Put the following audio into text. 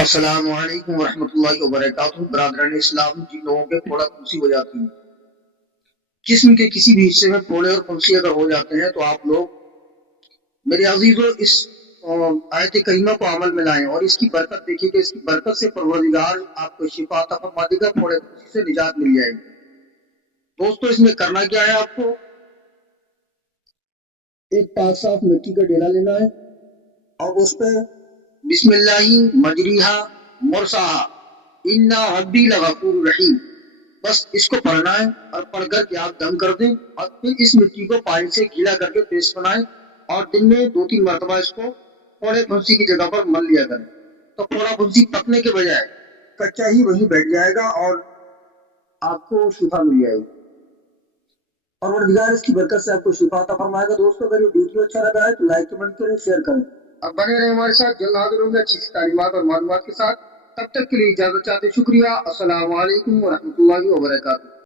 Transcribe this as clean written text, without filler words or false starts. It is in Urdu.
السلام علیکم ورحمۃ اللہ وبرکاتہ۔ برادران اسلام، جن لوگوں کے پھوڑا پھنسی ہو جاتی ہے، جسم کے کسی بھی حصے میں پھوڑے اور پھنسی اگر ہو جاتے ہیں تو آپ لوگ میرے عزیزو اس آیت کریمہ کو عمل میں لائیں اور اس کی برکت دیکھیے کہ اس کی برکت سے پروردگار آپ کو شفا عطا فرما دے گا، پھوڑے پھنسی سے نجات مل جائے گی۔ دوستو، اس میں کرنا کیا ہے؟ آپ کو ایک پاک صاف مٹی کا ڈیلا لینا ہے اور اس پہ بسم اللہ مجریہا مرساہا انا ربی لغفور رحیم، بس اس کو پڑھنا ہے اور پڑھ کر کے آپ دم کر دیں اور پھر اس مٹی کو پانی سے گیلا کر کے پیسٹ بنائیں اور دن میں 2-3 مرتبہ اس کو پھوڑے پھنسی کی جگہ پر مل لیا کریں، تو پھوڑا پھنسی پکنے کے بجائے کچا ہی وہیں بیٹھ جائے گا اور آپ کو شفا مل جائے گی۔ اور پروردگار اس کی برکت سے آپ کو شفا عطا فرمائے گا۔ دوستو، اگر یہ ویڈیو اچھا لگا ہے تو لائک کمنٹ کریں، شیئر کریں۔ اب بنے رہے ہمارے ساتھ، جلد حاضر ہوں گے اچھی سی تعلیمات اور معلومات کے ساتھ۔ تب تک کے لیے اجازت چاہتے، شکریہ۔ السلام علیکم ورحمۃ اللہ وبرکاتہ۔